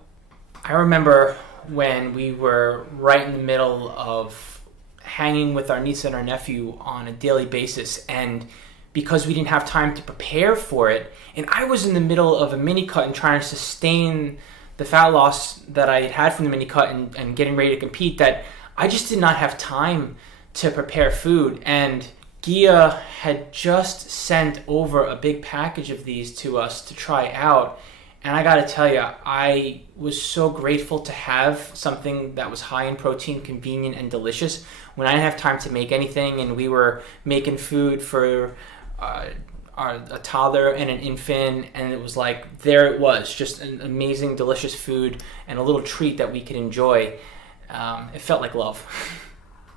I remember when we were right in the middle of hanging with our niece and our nephew on a daily basis, and because we didn't have time to prepare for it, and I was in the middle of a mini cut and trying to sustain the fat loss that I had from the mini cut and getting ready to compete, that I just did not have time to prepare food. And Gia had just sent over a big package of these to us to try out. And I gotta tell you, I was so grateful to have something that was high in protein, convenient, and delicious when I didn't have time to make anything, and we were making food for a toddler and an infant, and it was like, there it was, just an amazing, delicious food and a little treat that we could enjoy. It felt like love.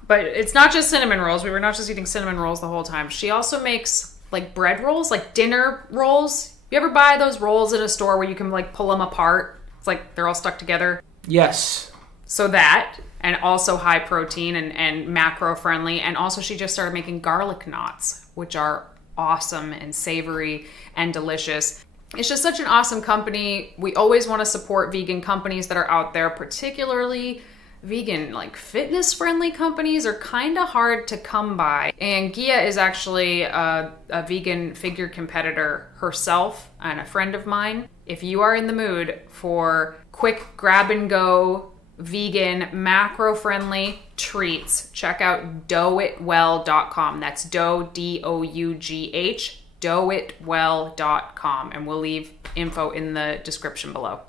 But it's not just cinnamon rolls. We were not just eating cinnamon rolls the whole time. She also makes like bread rolls, like dinner rolls. You ever buy those rolls at a store where you can like pull them apart? It's like they're all stuck together. Yes. So that, and also high protein and macro friendly. And also she just started making garlic knots, which are awesome and savory and delicious. It's just such an awesome company. We always want to support vegan companies that are out there, particularly vegan, like fitness friendly companies are kind of hard to come by. And Gia is actually a vegan figure competitor herself and a friend of mine. If you are in the mood for quick grab and go vegan macro friendly treats, check out doughtwell.com. That's dough, doughtwell.com, and we'll leave info in the description below.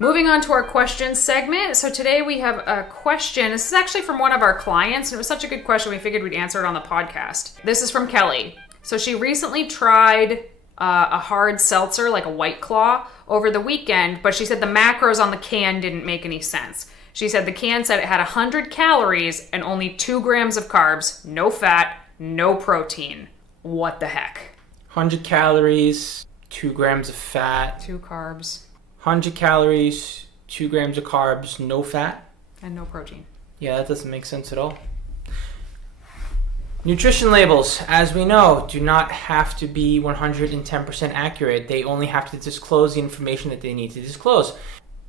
Moving on to our questions segment. So today we have a question. This is actually from one of our clients, and it was such a good question we figured we'd answer it on the podcast. This is from Kelly. So she recently tried a hard seltzer, like a White Claw, over the weekend, but she said the macros on the can didn't make any sense. She said the can said it had 100 calories and only 2 grams of carbs, no fat, no protein. What the heck? 100 calories, 2 grams of fat. 2 carbs. 100 calories, 2 grams of carbs, no fat. And no protein. Yeah, that doesn't make sense at all. Nutrition labels, as we know, do not have to be 110% accurate. They only have to disclose the information that they need to disclose.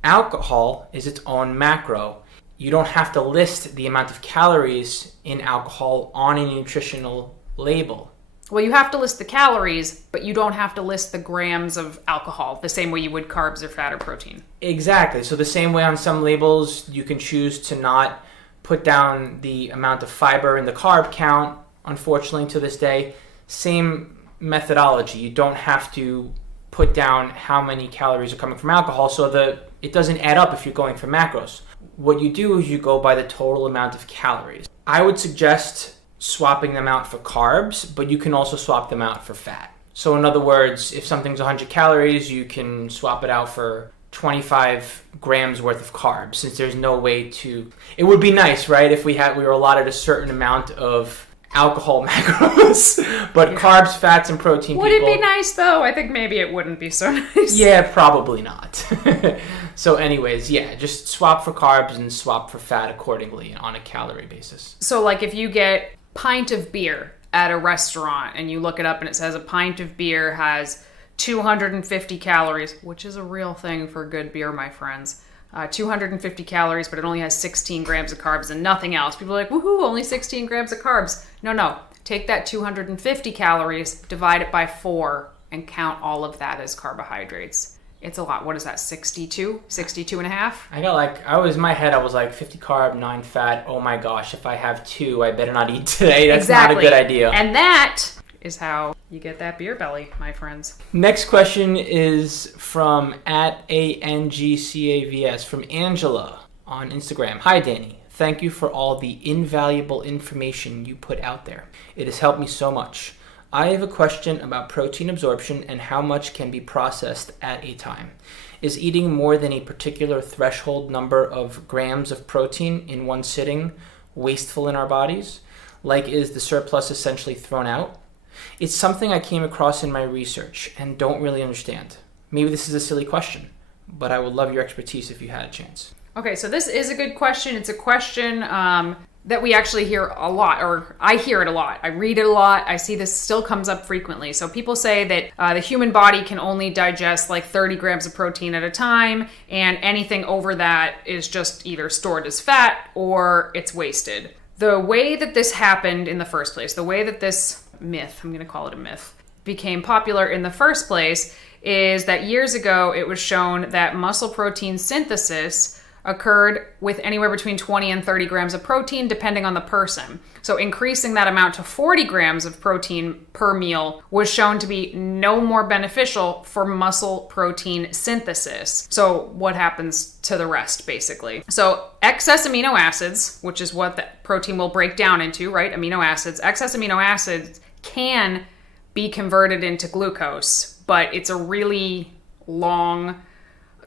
Alcohol is its own macro. You don't have to list the amount of calories in alcohol on a nutritional label. Well, you have to list the calories, but you don't have to list the grams of alcohol the same way you would carbs or fat or protein. Exactly. So the same way on some labels, you can choose to not put down the amount of fiber in the carb count, unfortunately, to this day. Same methodology. You don't have to put down how many calories are coming from alcohol so that it doesn't add up if you're going for macros. What you do is you go by the total amount of calories. I would suggest swapping them out for carbs, but you can also swap them out for fat. So in other words, if something's 100 calories, you can swap it out for 25 grams worth of carbs, since there's no way to... It would be nice, right, if we were allotted a certain amount of alcohol macros, but yeah. Carbs, fats, and protein. Would it be nice, though? I think maybe it wouldn't be so nice. Yeah, probably not. So anyways, yeah, just swap for carbs and swap for fat accordingly on a calorie basis. So like if you get pint of beer at a restaurant and you look it up and it says a pint of beer has 250 calories, which is a real thing for good beer, my friends. 250 calories, but it only has 16 grams of carbs and nothing else. People are like, woohoo, only 16 grams of carbs. No. Take that 250 calories, divide it by 4, and count all of that as carbohydrates. It's a lot. What is that, 62? 62 and a half? In my head, I was like 50 carb, 9 fat. Oh my gosh, if I have 2, I better not eat today. That's exactly. Not a good idea. And that is how you get that beer belly, my friends. Next question is from @ANGCAVS from Angela on Instagram. Hi, Danny. Thank you for all the invaluable information you put out there. It has helped me so much. I have a question about protein absorption and how much can be processed at a time. Is eating more than a particular threshold number of grams of protein in one sitting wasteful in our bodies? Like, is the surplus essentially thrown out? It's something I came across in my research and don't really understand. Maybe this is a silly question, but I would love your expertise if you had a chance. Okay, so this is a good question. It's a question that we actually hear a lot, or I hear it a lot. I read it a lot. I see this still comes up frequently. So people say that the human body can only digest like 30 grams of protein at a time, and anything over that is just either stored as fat or it's wasted. The way that this happened in the first place, the way that this myth, I'm going to call it a myth, became popular in the first place is that years ago it was shown that muscle protein synthesis occurred with anywhere between 20 and 30 grams of protein, depending on the person. So increasing that amount to 40 grams of protein per meal was shown to be no more beneficial for muscle protein synthesis. So what happens to the rest, basically? So excess amino acids, which is what the protein will break down into, right? Amino acids. Excess amino acids can be converted into glucose, but it's a really long,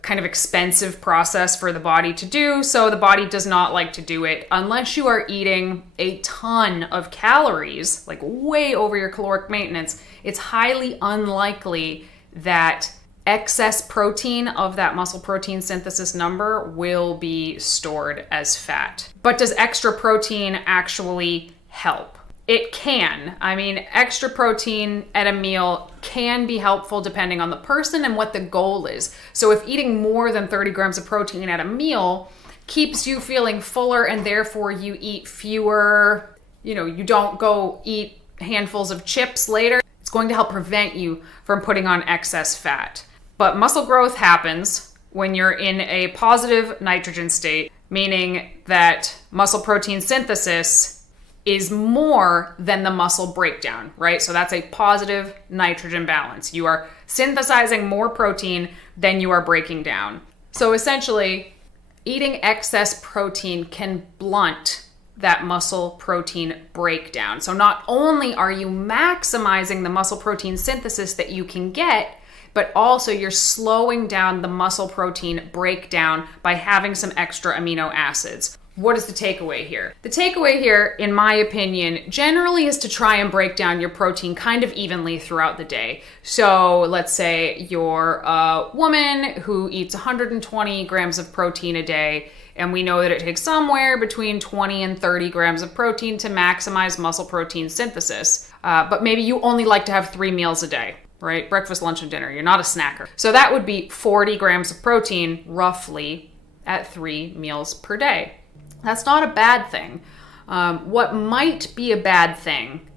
kind of expensive process for the body to do, so the body does not like to do it unless you are eating a ton of calories, like way over your caloric maintenance. It's highly unlikely that excess protein of that muscle protein synthesis number will be stored as fat. But does extra protein actually help? It can. I mean, extra protein at a meal can be helpful depending on the person and what the goal is. So if eating more than 30 grams of protein at a meal keeps you feeling fuller and therefore you eat fewer, you don't go eat handfuls of chips later, it's going to help prevent you from putting on excess fat. But muscle growth happens when you're in a positive nitrogen state, meaning that muscle protein synthesis is more than the muscle breakdown, right? So that's a positive nitrogen balance. You are synthesizing more protein than you are breaking down. So essentially, eating excess protein can blunt that muscle protein breakdown. So not only are you maximizing the muscle protein synthesis that you can get, but also you're slowing down the muscle protein breakdown by having some extra amino acids. What is the takeaway here? The takeaway here, in my opinion, generally is to try and break down your protein kind of evenly throughout the day. So let's say you're a woman who eats 120 grams of protein a day, and we know that it takes somewhere between 20 and 30 grams of protein to maximize muscle protein synthesis. But maybe you only like to have 3 meals a day, right? Breakfast, lunch, and dinner. You're not a snacker. So that would be 40 grams of protein, roughly, at 3 meals per day. That's not a bad thing. What might be a bad thing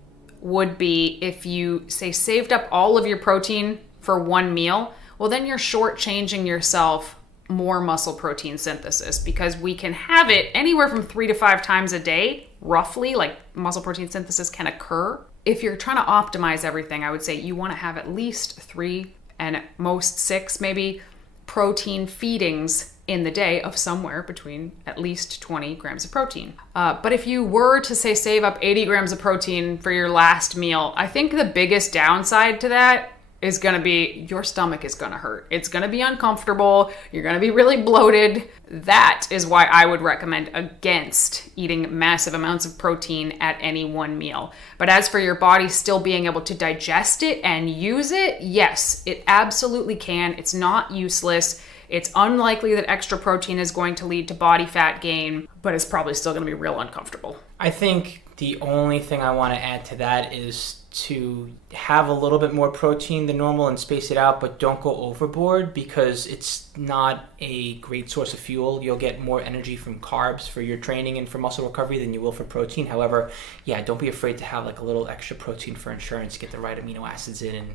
would be if you, say, saved up all of your protein for 1 meal. Well, then you're shortchanging yourself more muscle protein synthesis, because we can have it anywhere from 3 to 5 times a day, roughly, like muscle protein synthesis can occur. If you're trying to optimize everything, I would say you want to have at least 3 and at most 6 maybe protein feedings in the day of somewhere between at least 20 grams of protein. But if you were to, say, save up 80 grams of protein for your last meal, I think the biggest downside to that is going to be your stomach is going to hurt. It's going to be uncomfortable. You're going to be really bloated. That is why I would recommend against eating massive amounts of protein at any one meal. But as for your body still being able to digest it and use it, yes, it absolutely can. It's not useless. It's unlikely that extra protein is going to lead to body fat gain, but it's probably still going to be real uncomfortable. I think the only thing I want to add to that is to have a little bit more protein than normal and space it out, but don't go overboard, because it's not a great source of fuel. You'll get more energy from carbs for your training and for muscle recovery than you will for protein. However, don't be afraid to have like a little extra protein for insurance, get the right amino acids in, and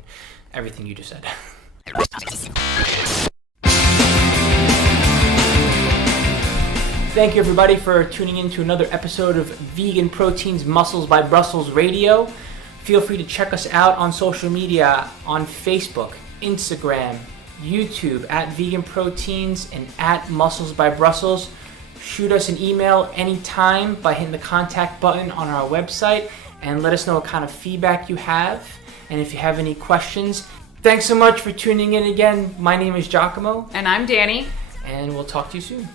everything you just said. Thank you, everybody, for tuning in to another episode of Vegan Proteins Muscles by Brussels Radio. Feel free to check us out on social media on Facebook, Instagram, YouTube at Vegan Proteins and at Muscles by Brussels. Shoot us an email anytime by hitting the contact button on our website and let us know what kind of feedback you have. And if you have any questions, thanks so much for tuning in again. My name is 𝐬𝐮𝐬𝐫𝐿. And I'm Danny. And we'll talk to you soon.